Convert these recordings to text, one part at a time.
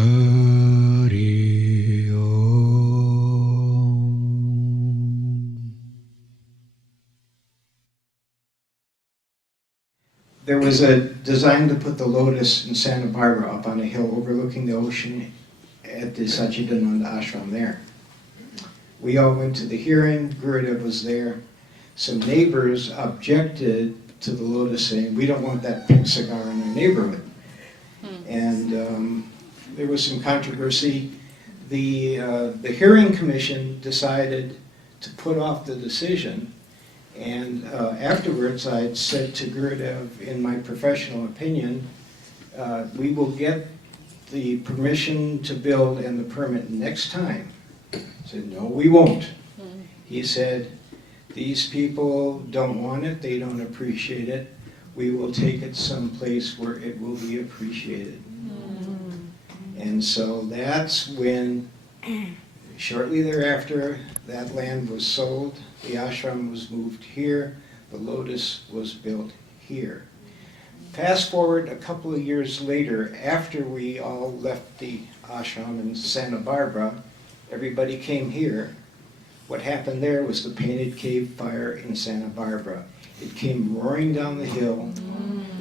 Hari Om. There was a design to put the lotus in Santa Barbara up on a hill overlooking the ocean at the Satchidananda Ashram there. We all went to the hearing, Gurudev was there. Some neighbors objected to the lotus, saying, we don't want that pink cigar in our neighborhood. And there was some controversy. The hearing commission decided to put off the decision, and afterwards I said to Gurudev, in my professional opinion, we will get the permission to build and the permit next time. I said, no, we won't. He said, these people don't want it, they don't appreciate it. We will take it someplace where it will be appreciated. And so that's when, shortly thereafter, that land was sold, the ashram was moved here, the lotus was built here. Fast forward a couple of years later, after we all left the ashram in Santa Barbara, everybody came here. What happened there was the Painted Cave fire in Santa Barbara. It came roaring down the hill.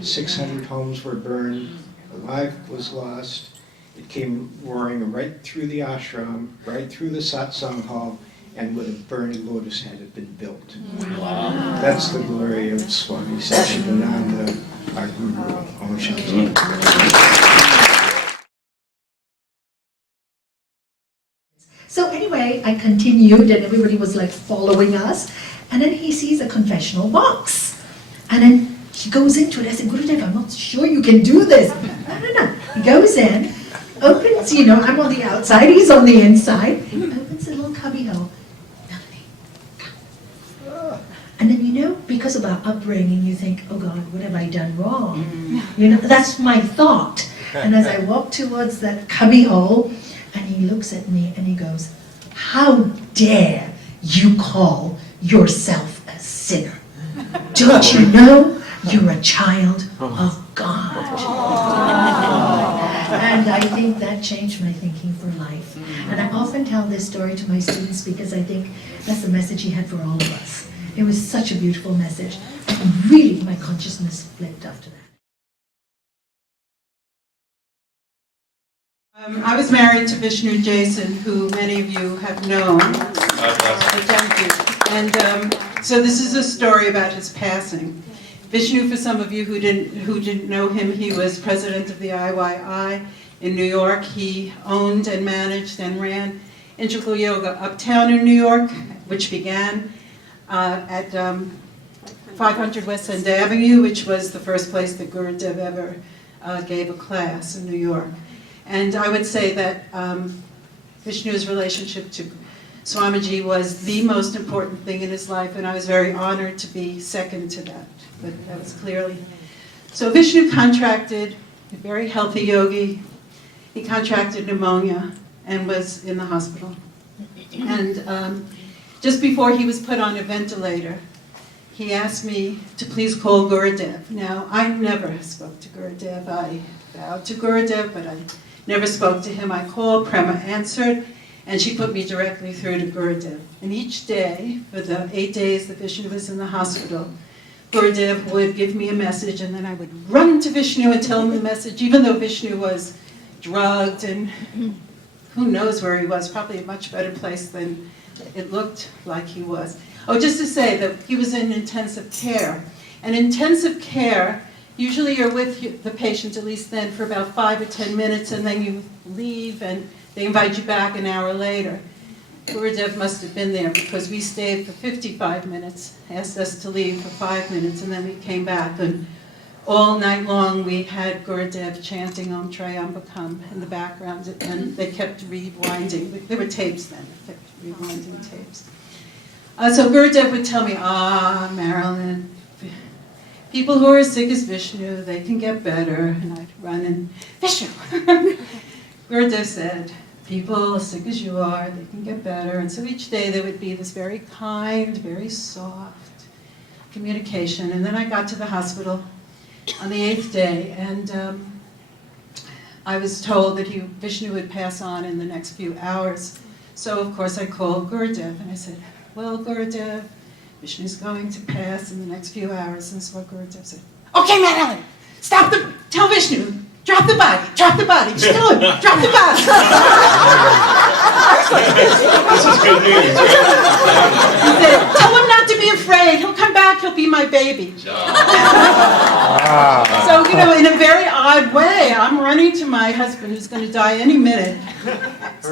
600 homes were burned. A life was lost. It came roaring right through the ashram, right through the satsang hall, and would have burned lotus had it been built. Wow. That's the glory of Swami Satchidananda, our Guru. Om Shanti. So anyway, I continued and everybody was like following us. And then he sees a confessional box. And then he goes into it. I said, Gurudev, I'm not sure you can do this. No. He goes in, opens, I'm on the outside, he's on the inside. He opens a little cubby hole. Nalanie, come. And then, because of our upbringing, you think, oh God, what have I done wrong? That's my thought. And as I walk towards that cubby hole, and he looks at me and he goes, how dare you call yourself a sinner? Don't you know you're a child of God? And I think that changed my thinking for life. And I often tell this story to my students because I think that's the message he had for all of us. It was such a beautiful message. And really, my consciousness flipped after that. I was married to Vishnu Jason, who many of you have known. Thank you. And so this is a story about his passing. Vishnu, for some of you who didn't know him, he was president of the IYI in New York. He owned and managed and ran Integral Yoga Uptown in New York, which began at 500 West End Avenue, which was the first place that Gurudev ever gave a class in New York. And I would say that Vishnu's relationship to Swamiji was the most important thing in his life, and I was very honored to be second to that. But that was clearly. So Vishnu contracted, a very healthy yogi, he contracted pneumonia and was in the hospital. And just before he was put on a ventilator, he asked me to please call Gurudev. Now, I never spoke to Gurudev. I bowed to Gurudev, but I never spoke to him. I called, Prema answered, and she put me directly through to Gurudev. And each day, for the 8 days that Vishnu was in the hospital, Gurudev would give me a message, and then I would run to Vishnu and tell him the message, even though Vishnu was drugged and who knows where he was, probably a much better place than it looked like he was. Oh, just to say that he was in intensive care. And intensive care, usually you're with the patient, at least then, for about 5 or 10 minutes, and then you leave and they invite you back an hour later. Gurudev must have been there because we stayed for 55 minutes, asked us to leave for 5 minutes, and then we came back. And all night long we had Gurudev chanting Om Trayambakam in the background, and they kept rewinding. There were tapes then, they kept rewinding tapes. So Gurudev would tell me, Marilyn, people who are as sick as Vishnu, they can get better. And I'd run and, Vishnu! Gurudev said, people as sick as you are, they can get better. And so each day there would be this very kind, very soft communication. And then I got to the hospital on the 8th day, and I was told that Vishnu would pass on in the next few hours. So of course I called Gurudev and I said, well, Gurudev, Vishnu's going to pass in the next few hours. And so Gurudev said, okay, Marilyn, tell Vishnu, drop the body, drop the body, just tell him, drop the body. This is good news. He said, tell him not to be afraid, he'll come back, he'll be my baby. So, in a very odd way, I'm running to my husband, who's going to die any minute,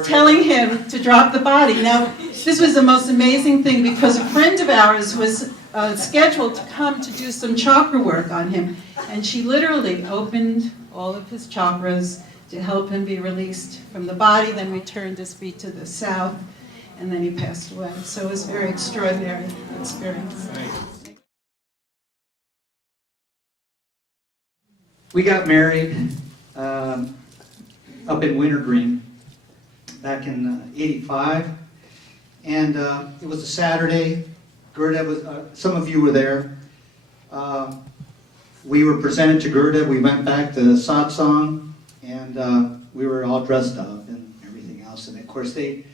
telling him to drop the body. Now, this was the most amazing thing because a friend of ours was scheduled to come to do some chakra work on him, and she literally opened all of his chakras to help him be released from the body, then we turned his feet to the south, and then he passed away. So it was a very extraordinary experience. We got married up in Wintergreen back in '85, and it was a Saturday. Gurudev was, some of you were there. We were presented to Gurudev. We went back to satsang, and we were all dressed up and everything else. And of course, they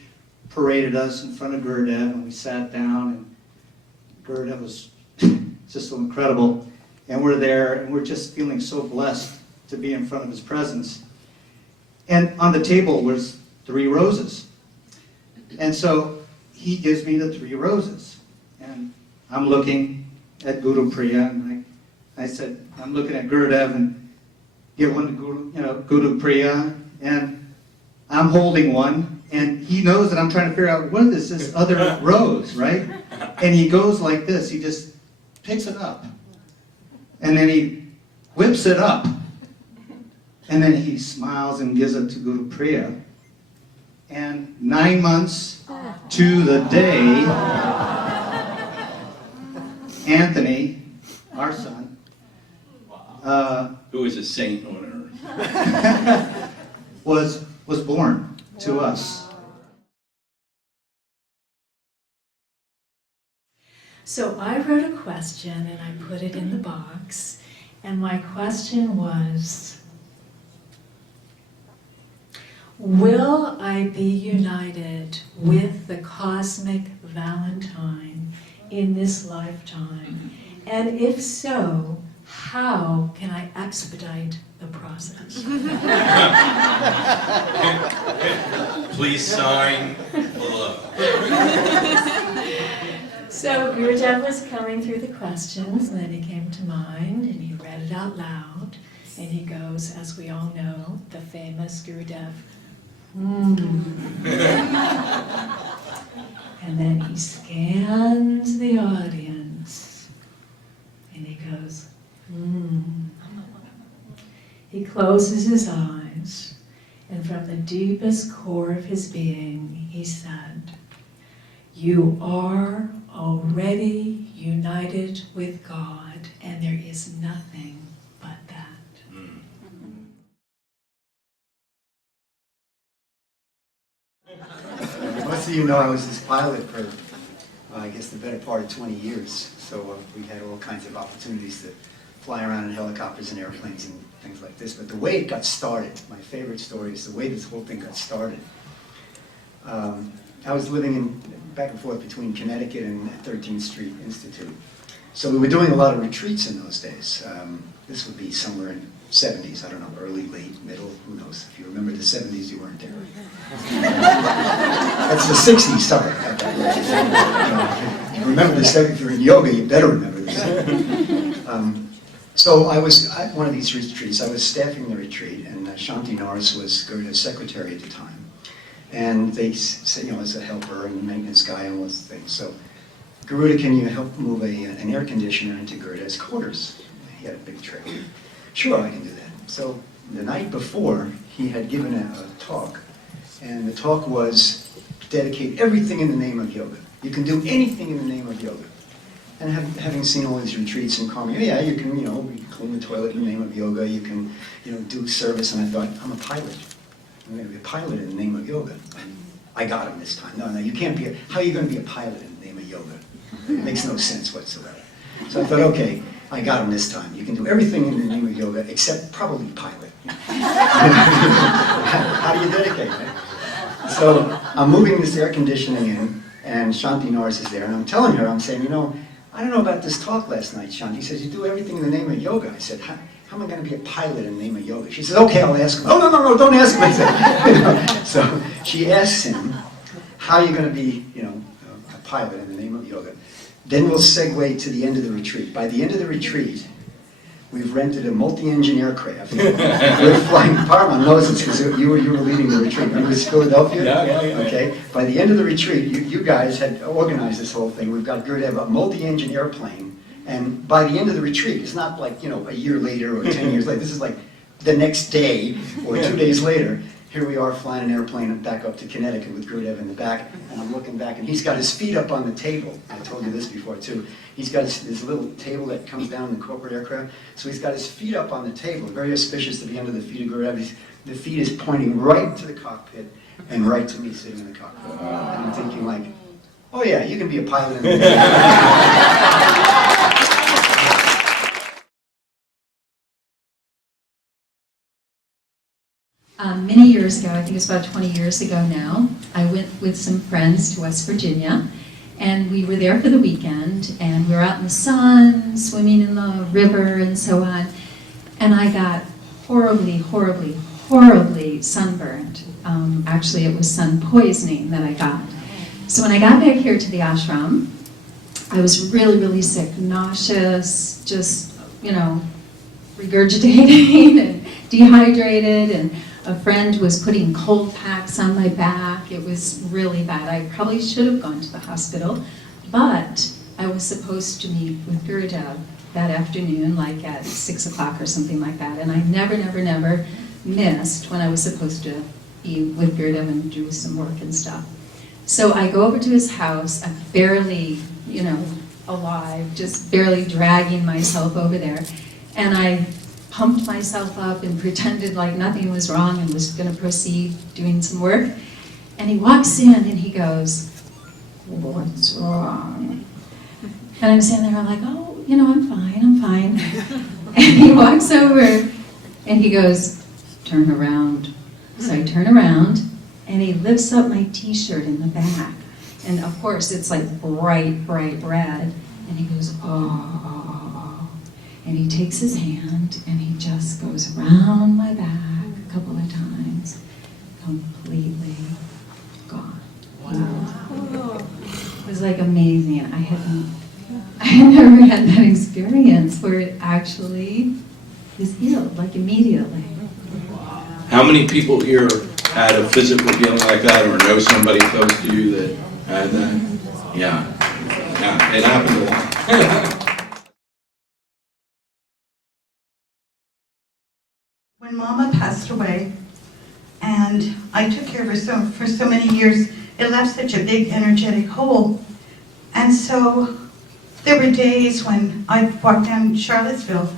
paraded us in front of Gurudev, and we sat down, and Gurudev was just so incredible. And we're there, and we're just feeling so blessed to be in front of his presence. And on the table was 3 roses. And so he gives me the 3 roses. And I'm looking at Guru Priya, and I said, I'm looking at Gurudev, and give one to Guru Priya, and I'm holding one, and he knows that I'm trying to figure out, what is this other rose, right? And he goes like this, he just picks it up. And then he whips it up. And then he smiles and gives it to Guru Priya. And 9 months to the day, Anthony, our son, Who is a saint on earth? was born to us. So I wrote a question and I put it in the box, and my question was, will I be united with the cosmic Valentine in this lifetime? And if so, how can I expedite the process? Please sign below. So Gurudev was coming through the questions, and then he came to mind, and he read it out loud, and he goes, as we all know, the famous Gurudev, And then he scans the audience, and he goes, He closes his eyes, and from the deepest core of his being, he said, you are already united with God, and there is nothing but that. Most of you know I was his pilot for, I guess, the better part of 20 years. So we had all kinds of opportunities to fly around in helicopters and airplanes and things like this. But the way it got started, my favorite story is the way this whole thing got started. I was living back and forth between Connecticut and 13th Street Institute. So we were doing a lot of retreats in those days. This would be somewhere in the 70s, I don't know, early, late, middle, who knows. If you remember the 70s, you weren't there. That's the 60s, sorry. If you remember the 70s, if you're in yoga, you better remember the 70s. So I was at one of these retreats, I was staffing the retreat, and Shanti Norris was Gurudev's secretary at the time. And they said, as a helper and maintenance guy and all those things. So, Gurudev, can you help move an air conditioner into Gurudev's quarters? He had a big trailer. Sure, I can do that. So, the night before, he had given a talk. And the talk was, dedicate everything in the name of yoga. You can do anything in the name of yoga. And having seen all these retreats in Karma, yeah, you can, you can clean the toilet in the name of yoga. You can, do service. And I thought, I'm a pilot. I'm going to be a pilot in the name of yoga. And I got him this time. No, you can't be how are you going to be a pilot in the name of yoga? It makes no sense whatsoever. So I thought, okay, I got him this time. You can do everything in the name of yoga except probably pilot. How do you dedicate, right? So I'm moving this air conditioning in, and Shanti Norris is there, and I'm telling her, I'm saying, you know, I don't know about this talk last night, Shanti. He says, you do everything in the name of yoga. I said, how am I going to be a pilot in the name of yoga? She said, okay, I'll ask him. Oh, no, don't ask him. I said, you know. So she asks him, how are you going to be, you know, a pilot in the name of yoga? Then we'll segue to the end of the retreat. By the end of the retreat, we've rented a multi-engine aircraft. We're flying, Parma knows this because you were leading the retreat. Remember this Philadelphia? Yeah. Okay. By the end of the retreat, you guys had organized this whole thing. We've got Gurudev, a multi-engine airplane. And by the end of the retreat, it's not like, you know, a year later or 10 years later. This is like the next day or 2 days later. Here we are flying an airplane back up to Connecticut with Gurudev in the back, and I'm looking back, and he's got his feet up on the table. I told you this before, too. He's got this little table that comes down in the corporate aircraft, so he's got his feet up on the table, very auspicious to be under the feet of Gurudev. The feet is pointing right to the cockpit and right to me sitting in the cockpit. And I'm thinking like, oh yeah, you can be a pilot in the Many years ago, I think it's about 20 years ago now, I went with some friends to West Virginia, and we were there for the weekend, and we were out in the sun, swimming in the river and so on, and I got horribly sunburned. Actually, it was sun poisoning that I got. So when I got back here to the ashram, I was really sick, nauseous, just, you know, regurgitating and dehydrated, and a friend was putting cold packs on my back. It was really bad. I probably should have gone to the hospital, but I was supposed to meet with Gurudev that afternoon, like at 6 o'clock or something like that, and I never missed when I was supposed to be with Gurudev and do some work and stuff. So I go over to his house, I'm barely, you know, alive, just barely dragging myself over there, and I pumped myself up and pretended like nothing was wrong and was going to proceed doing some work. And he walks in and he goes, "What's wrong?" And I'm standing there like, "Oh, you know, I'm fine. And he walks over and he goes, "Turn around." So I turn around and he lifts up my t-shirt in the back. And of course it's like bright red. And he goes, "Oh." And he takes his hand and he just goes around my back a couple of times, completely gone. Wow. It was like amazing. I had never had that experience where it actually was healed, like immediately. How many people here had a physical healing like that, or know somebody close to you that had that? Yeah, it happened a lot. When Mama passed away, and I took care of her for so many years, it left such a big energetic hole. And so there were days when I'd walk down Charlottesville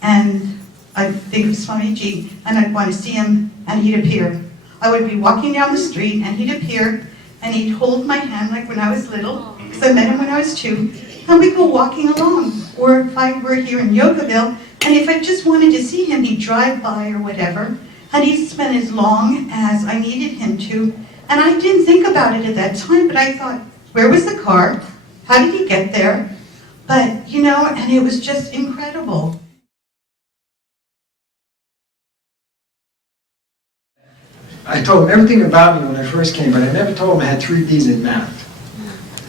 and I'd think of Swamiji and I'd want to see him and he'd appear. I would be walking down the street and he'd appear and he'd hold my hand like when I was little, because I met him when I was 2, and we'd go walking along. Or if I were here in Yogaville, and if I just wanted to see him, he'd drive by or whatever, and he'd spend as long as I needed him to. And I didn't think about it at that time, but I thought, where was the car? How did he get there? But, you know, and it was just incredible. I told him everything about me when I first came, but I never told him I had 3 Bs in math.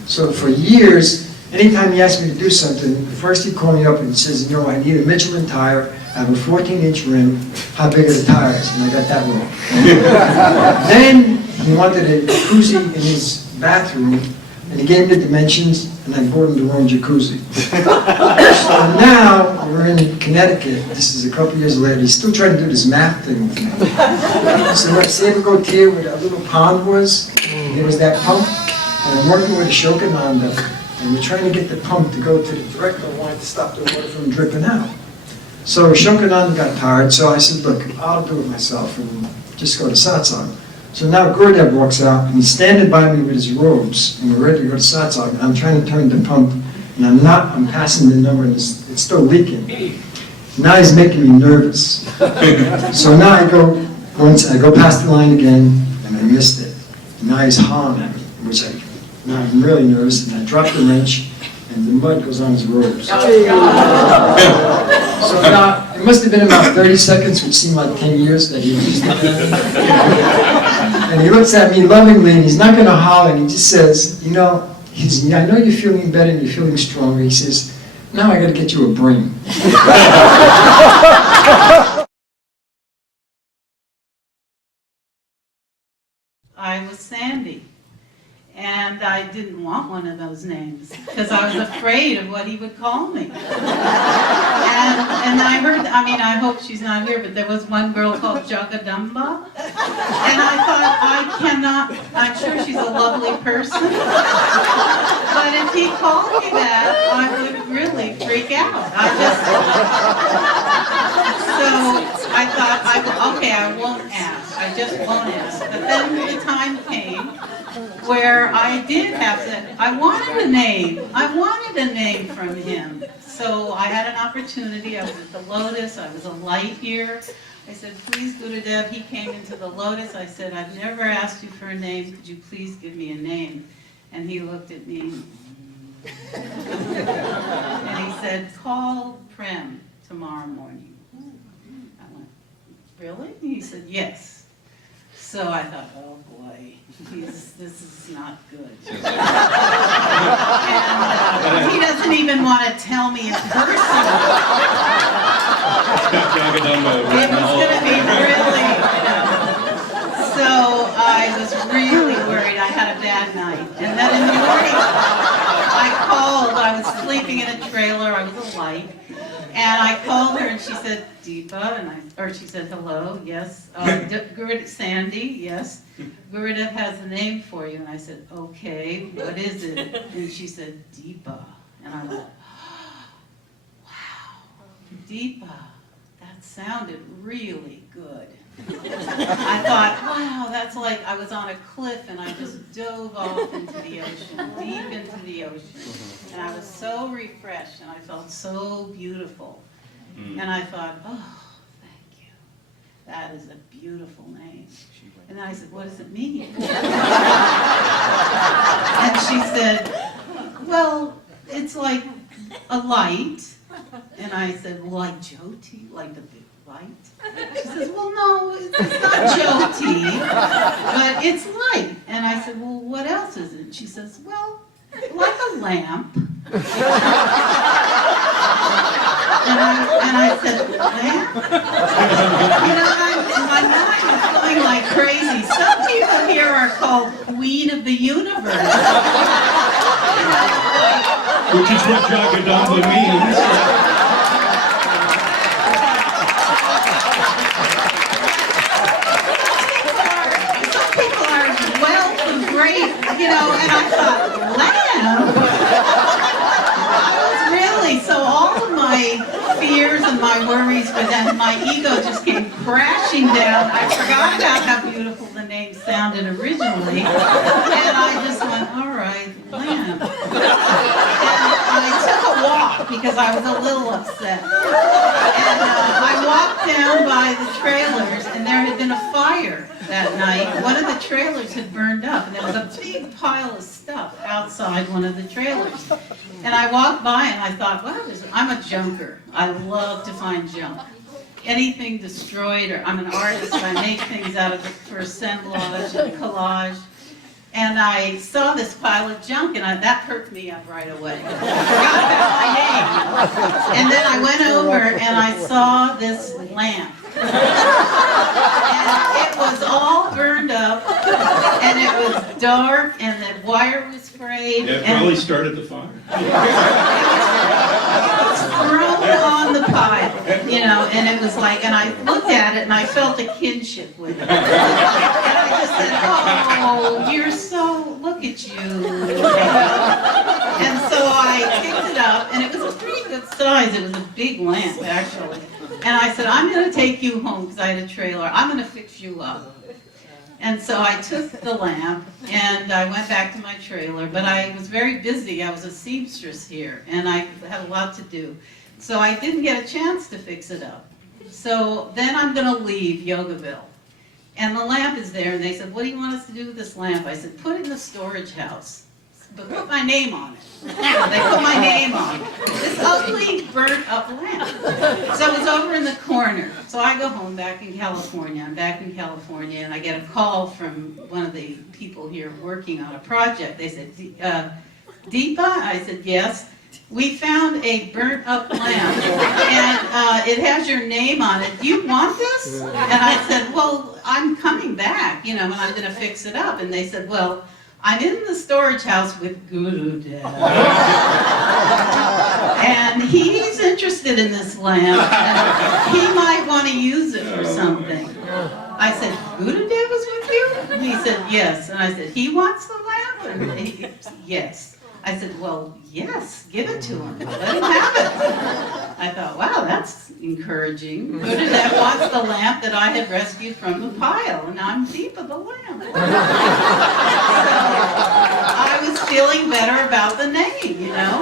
So for years, anytime he asked me to do something, first he'd call me up and says, you know, I need a Michelin tire, I have a 14-inch rim, how big are the tires? And I got that wrong. Then he wanted a jacuzzi in his bathroom, and he gave me the dimensions, and I bought him the wrong jacuzzi. So now we're in Connecticut, this is a couple years later, he's still trying to do this math thing with me. So let's say we go here where that little pond was, and there was that pump, and I'm working with a Shokananda, and we're trying to get the pump to go to the direction I wanted to stop the water from dripping out. So Shokananda got tired, so I said, look, I'll do it myself and just go to satsang. So now Gurudev walks out, and he's standing by me with his robes, and we're ready to go to satsang, and I'm trying to turn the pump, and I'm passing the number, and it's still leaking. Now he's making me nervous. So now I go past the line again, and I missed it. And now he's hollering at me, now I'm really nervous, and I drop the wrench, and the mud goes on his robes. So now, it must have been about 30 seconds, which seemed like 10 years that he was just looking at me. And he looks at me lovingly, and he's not going to holler, and he just says, I know you're feeling better and you're feeling stronger. He says, now I got to get you a brain. I was Sandy, and I didn't want one of those names because I was afraid of what he would call me. And I heard, I hope she's not here, but there was one girl called Jagadamba, and I thought, I'm sure she's a lovely person, but if he called me that, I would really freak out. So I thought, okay, I won't ask. I just won't ask. But then the time came where I did have to, I wanted a name. I wanted a name from him. So I had an opportunity. I was at the Lotus. I was a light here. I said, please, Gurudev. He came into the Lotus. I said, I've never asked you for a name. Could you please give me a name? And he looked at me and he said, call Prem tomorrow morning. I went, really? He said, yes. So I thought, oh boy, this is not good. And he doesn't even want to tell me in person. It was going to be really, So I was really worried. I had a bad night. And then in the morning, I called. I was sleeping in a trailer. I was a light. And I called her and she said, Deepa, or she said, hello, yes. Sandy, yes. Gurudev has a name for you. And I said, okay, what is it? And she said, Deepa. And I went, wow, Deepa, that sounded really good. I thought, wow, that's like I was on a cliff and I just dove off into the ocean, deep into the ocean. And I was so refreshed and I felt so beautiful. And I thought, oh, thank you. That is a beautiful name. And then I said, what does it mean? And she said, well, it's like a light. And I said, well, like Jyoti, like the big light? She says, well, no, it's not Jyoti, but it's light. And I said, well, what else is it? She says, well, like a lamp. And I said, lamp? My mind is going like crazy. Some people here are called Queen of the Universe. Which is what Jagadamba means. And I thought, lamb? I was really, so all of my fears and my worries for them, my ego just came crashing down. I forgot about how beautiful the name sounded originally, and I just went, all right, lamb. And I took a walk because I was a little upset. And I walked down by the trailers, and there had been a fire that night. One of the trailers had burned up, and there was a big pile of stuff outside one of the trailers. And I walked by and I thought, wow, I'm a junker. I love to find junk. Anything destroyed, or I'm an artist, I make things out of it for assemblage and collage. And I saw this pile of junk, and that perked me up right away. I forgot about my name. And then I went over and I saw this lamp. And it was all burned up, and it was dark, and the wire was frayed. Yeah, it probably started the fire. It was thrown on the pile, and it was like, and I looked at it, and I felt a kinship with it. And I just said, oh, you're so, look at you. And so I picked it up, and it was a pretty good size. It was a big lamp, actually. And I said, I'm going to take you home because I had a trailer. I'm going to fix you up. And so I took the lamp and I went back to my trailer, but I was very busy. I was a seamstress here and I had a lot to do. So I didn't get a chance to fix it up. So then I'm going to leave Yogaville. And the lamp is there, and they said, what do you want us to do with this lamp? I said, put it in the storage house, but put my name on it. So they put my name on it. This ugly, burnt-up lamp. So it's over in the corner. So I go home back in California. I'm back in California, and I get a call from one of the people here working on a project. They said, Deepa? I said, yes. We found a burnt-up lamp, and it has your name on it. Do you want this? And I said, well, I'm coming back, you know, and I'm going to fix it up. And they said, well, I'm in the storage house with Gurudev. And he's interested in this lamp, and he might want to use it for something. I said, Gurudev is with you? And he said, yes. And I said, he wants the lamp? And he said, yes. I said, well, yes, give it to him. Let him have it. I thought, wow, that's encouraging. Gurudev wants the lamp that I had rescued from the pile, and I'm Deepa the lamp. So I was feeling better about the name, you know,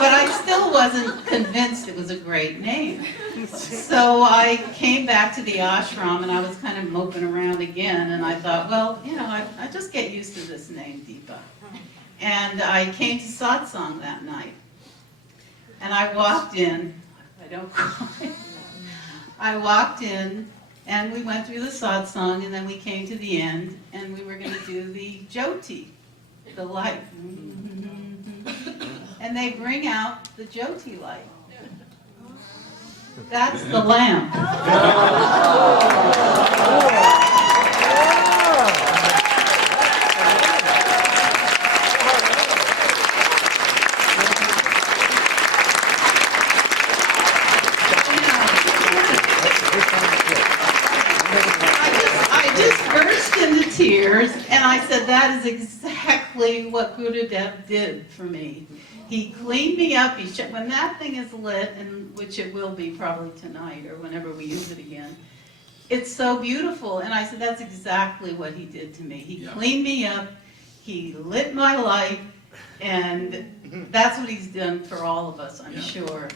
but I still wasn't convinced it was a great name. So I came back to the ashram, and I was kind of moping around again, and I thought, well, you know, I just get used to this name, Deepa. And I came to satsang that night. And I walked in, I don't cry. I walked in, and we went through the satsang, and then we came to the end, and we were going to do the jyoti, the light. And they bring out the jyoti light. That's the lamp. Tears, and I said, that is exactly what Gurudev did for me. He cleaned me up. When that thing is lit, and which it will be probably tonight or whenever we use it again, it's so beautiful. And I said, that's exactly what he did to me. He cleaned me up, he lit my light, and that's what he's done for all of us, I'm sure.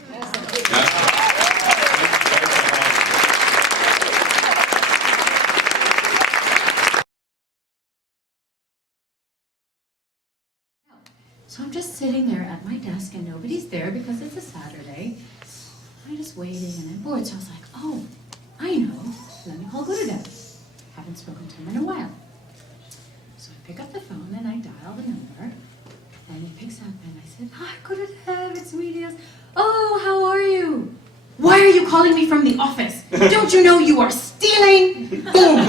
So I'm just sitting there at my desk and nobody's there because it's a Saturday. I'm just waiting and I'm bored. So I was like, oh, I know. Let me call Gurudev. Haven't spoken to him in a while. So I pick up the phone and I dial the number. And he picks up and I said, hi Gurudev, it's me, Diaz. Oh, how are you? Why are you calling me from the office? Don't you know you are stealing? Boom!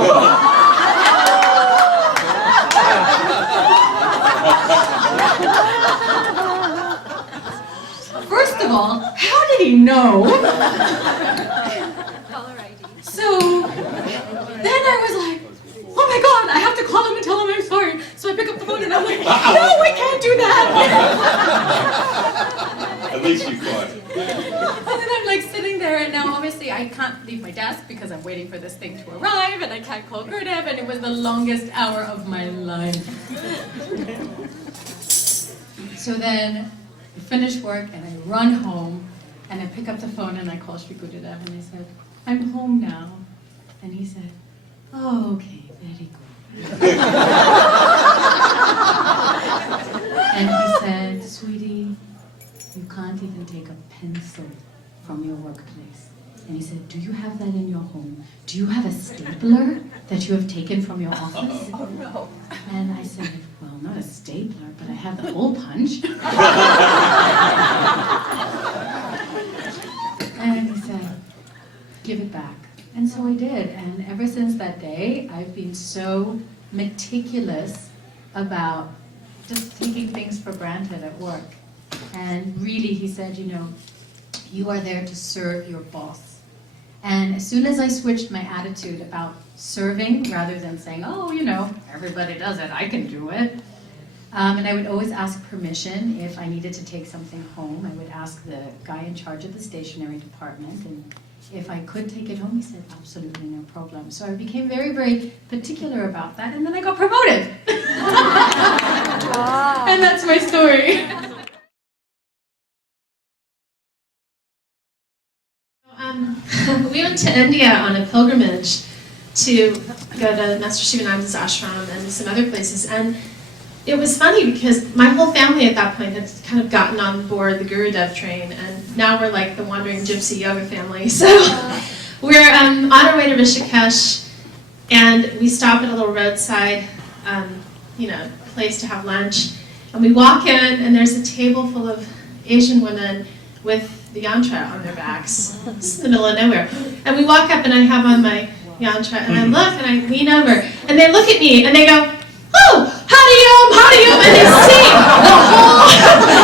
First of all, how did he know? So then I was like, oh my God, I have to call him and tell him I'm sorry. So I pick up the phone and I'm like, no, I can't do that. At least you caught it. And then I'm like sitting there, and now obviously I can't leave my desk because I'm waiting for this thing to arrive, and I can't call Gurudev, and it was the longest hour of my life. So then I finish work and I run home and I pick up the phone and I call Shri Gurudev and I said, I'm home now. And he said, oh, okay, very good. And he said, sweetie, you can't even take a pencil from your workplace. And he said, do you have that in your home? Do you have a stapler that you have taken from your office? Oh, no. And I said, well, not a stapler, but I have the hole punch. And he said, give it back. And so I did. And ever since that day, I've been so meticulous about just taking things for granted at work. And really, he said, you know, you are there to serve your boss. And as soon as I switched my attitude about serving rather than saying, oh, you know, everybody does it, I can do it. And I would always ask permission if I needed to take something home. I would ask the guy in charge of the stationery department. And if I could take it home, he said, absolutely no problem. So I became very, very particular about that. And then I got promoted. And that's my story. went to India on a pilgrimage to go to Master Shivananda's ashram and some other places, and it was funny because my whole family at that point had kind of gotten on board the Gurudev train, and now we're like the wandering gypsy yoga family. So we're on our way to Rishikesh, and we stop at a little roadside, place to have lunch, and we walk in, and there's a table full of Asian women with the yantra on their backs. It's in the middle of nowhere. And we walk up, and I have on my yantra, and I look, and I lean over, and they look at me, and they go, "Oh, Hariom," and they sing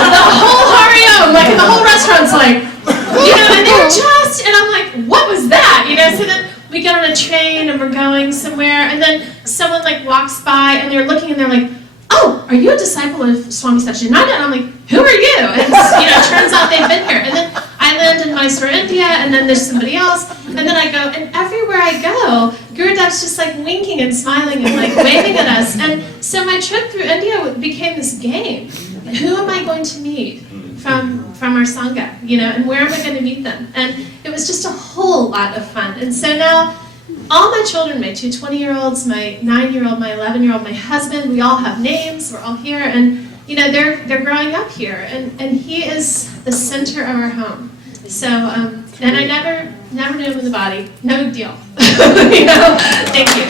the whole Hariom, like, and the whole restaurant's like, and they're just, and I'm like, what was that, so then we get on a train, and we're going somewhere, and then someone, like, walks by, and they're looking, and they're like, "Oh, are you a disciple of Swami Satchidananda?" And I'm like, "Who are you?" And it turns out they've been here. And then I land in Mysore, India, and then there's somebody else, and then I go, and everywhere I go, Gurudev's just like winking and smiling and like waving at us. And so my trip through India became this game. Who am I going to meet from our Sangha, and where am I going to meet them? And it was just a whole lot of fun. And so now, all my children, my 2 20-year-olds, my 9-year-old, my 11-year-old, my husband, we all have names, we're all here, and they're growing up here, and he is the center of our home. So, and I never knew him in the body, no big deal. Thank you.